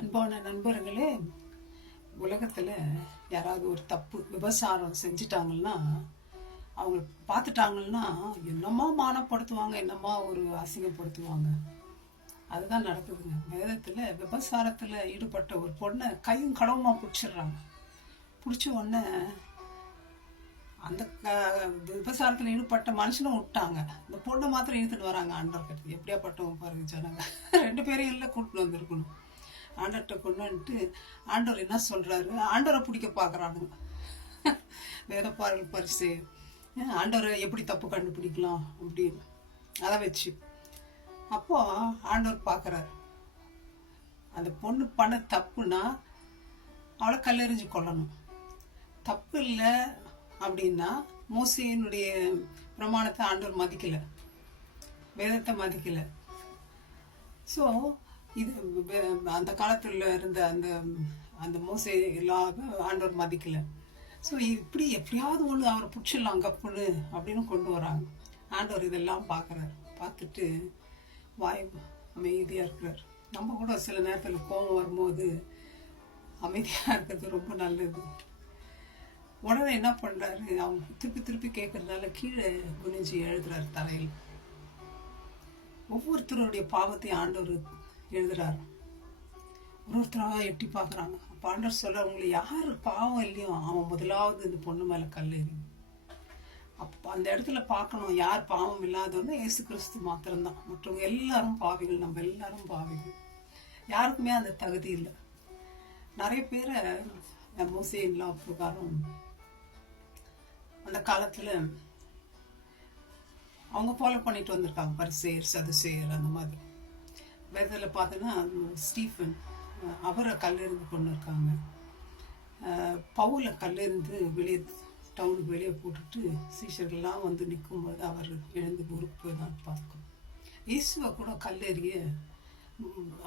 அன்பான நண்பர்களே, உலகத்தில் யாராவது ஒரு தப்பு விபச்சாரம் செஞ்சிட்டாங்கன்னா அவங்க பார்த்துட்டாங்கன்னா என்னமா மானப்படுத்துவாங்க, என்னமா ஒரு அசிங்கப்படுத்துவாங்க. அதுதான் நடக்குதுங்க. வேதத்தில் விபச்சாரத்தில் ஈடுபட்ட ஒரு பொண்ணை கையும் களவுமா பிடிச்சிடுறாங்க. பிடிச்ச உடனே அந்த விபச்சாரத்தில் ஈடுபட்ட மனுஷனும் விட்டாங்க. இந்த பொண்ணை மாத்திரம் இழுத்துட்டு வராங்க ஆண்டவர் கட்டி. எப்படியாப்பட்டவங்க பாருங்க ஜனங்க. 2 பேரையும் எல்லாம் கூட்டிட்டு வந்திருக்கணும். ஆண்டர்கிட்ட கொண்டு வந்துட்டு ஆண்டவர் என்ன சொல்றாரு, ஆண்டவரை பிடிக்க பார்க்குறானுங்க. வேதப்பாரல் பரிசு ஆண்டவரை எப்படி தப்பு கண்டுபிடிக்கலாம் அப்படின்னு அதை வச்சு அப்போ ஆண்டவர் பார்க்குறாரு, அந்த பொண்ணு பண்ண தப்புனா அவளை கல்லெறிஞ்சு கொள்ளணும். தப்பு இல்லை அப்படின்னா மோசேயினுடைய பிரமாணத்தை ஆண்டவர் மதிக்கலை, வேதத்தை மதிக்கலை. ஸோ இது அந்த காலத்தில் இருந்த அந்த அந்த மோசே இல்லாத ஆண்டவர் மதிக்கலை. ஸோ இப்படி எப்படியாவது ஒன்று அவரை பிடிச்சிடலாம் கப்புன்னு அப்படின்னு கொண்டு வராங்க. ஆண்டவர் இதெல்லாம் பார்க்குறாரு. பார்த்துட்டு வாய் அமைதியாக இருக்கிறார். நம்ம கூட சில நேரத்தில் கோபம் வரும்போது அமைதியாக இருக்கிறது ரொம்ப நல்லது. உடனே என்ன பண்ணுறாரு, அவங்க திருப்பி திருப்பி கேட்கறதுனால கீழே குனிஞ்சு எழுதுறாரு தரையில். ஒவ்வொருத்தருடைய பாவத்தையும் ஆண்டவர் எழுதுறாரு. ஒருத்தராக எட்டி பார்க்குறாங்க. அப்போ ஆண்டவர் சொல்ற, உங்களுக்கு யார் பாவம் இல்லையோ அவன் முதலாவது இந்த பொண்ணு மேலே கல்லெறி. அப்போ அந்த இடத்துல பார்க்கணும் யார் பாவம் இல்லாதவன்னு இயேசு கிறிஸ்து மாத்திரம்தான். மற்றவங்க எல்லாரும் பாவிகள், நம்ம எல்லாரும் பாவிகள். யாருக்குமே அந்த தகுதி இல்லை. நிறைய பேரை மோசேயின் லா பிரகாரம் அந்த காலத்தில் அவங்க ஃபாலோ பண்ணிட்டு வந்திருக்காங்க. பரிசேயர், சதுசேயர் அந்த மாதிரி. வேதத்தில் பார்த்தோன்னா ஸ்டீஃபன் அவரை கல்லெறிந்து கொண்டு இருக்காங்க. பவுலை கல்லெறிந்து வெளியே டவுனுக்கு வெளியே போட்டுட்டு சீஷர்கள்லாம் வந்து நிற்கும்போது அவர் எழுந்து ஊருக்கு போய் தான் பார்க்கணும். இயேசுவை கூட கல்லெறிய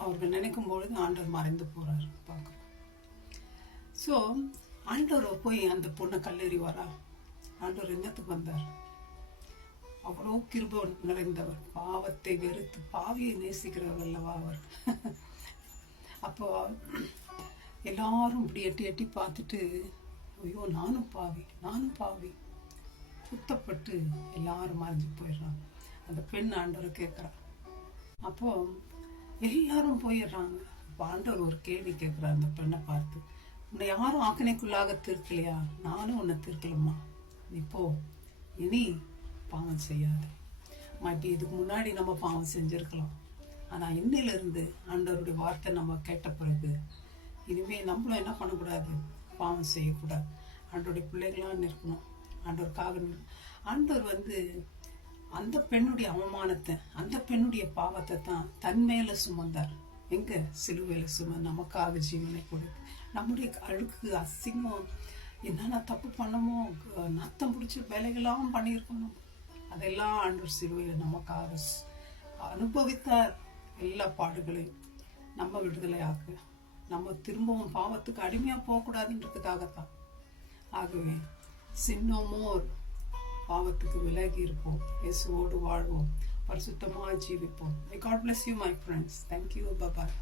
அவர்கள் நினைக்கும் பொழுது ஆண்டவர் மறைந்து போகிறாரு பார்க்குறோம். ஸோ ஆண்டவர் போய் அந்த பொண்ணை கல்லெறி வரா. ஆண்டவர் என்னத்துக்கு வந்தார்? அவ்வளோ கிருபை நிறைந்தவர், பாவத்தை வெறுத்து பாவியை நேசிக்கிறவர் அல்லவா அவர். அப்போ எல்லாரும் இப்படி எட்டி எட்டி பார்த்துட்டு, ஐயோ நானும் பாவி சுத்தப்பட்டு எல்லாரும் மறைஞ்சு போயிடுறாங்க. அந்த பெண் ஆண்டவர் கேட்குறா. அப்போ எல்லாரும் போயிடுறாங்க. அப்போ ஆண்டவர் ஒரு கேள்வி கேட்குறாரு அந்த பெண்ணை பார்த்து, உன்னை யாரும் ஆக்கினைக்குள்ளாக தீர்க்கலையா? நானும் உன்னை தீர்க்கலம்மா, நீ போ, இனி பாவம் செய்யாது. மாட்டி இதுக்கு முன்னாடி நம்ம பாவம் செஞ்சுருக்கலாம், ஆனால் இன்னிலிருந்து ஆண்டவருடைய வார்த்தை நம்ம கேட்ட பிறகு இனிமேல் நம்மளும் என்ன பண்ணக்கூடாது, பாவம் செய்யக்கூடாது. ஆண்டவருடைய பிள்ளைகளாக இருக்கணும். ஆண்டவருக்காக ஆண்டவர் அந்த பெண்ணுடைய அவமானத்தை, அந்த பெண்ணுடைய பாவத்தை தான் தன் மேலே சுமந்தார். எங்கே? சிலுவையில் சுமந்து நமக்காக ஜீவனை கொடுத்து, நம்முடைய அழுக்கு அசிங்கம் என்னென்ன தப்பு பண்ணமோ, நத்தம் பிடிச்ச வேலைகளாம் பண்ணியிருக்கணும், அதெல்லாம் ஆண்டவர் சிலுவையில் நமக்காக அனுபவித்தார். எல்லா பாடுகளையும் நம்ம விடுதலையாக்க, நம்ம திரும்பவும் பாவத்துக்கு அடிமையாக போகக்கூடாதுன்றதுக்காகத்தான். ஆகவே சின்னமோர் பாவத்துக்கு விலகி இருப்போம், இயேசுவோடு வாழ்வோம், பரிசுத்தமாக ஜீவிப்போம். God bless you my friends. Thank you. Bye bye.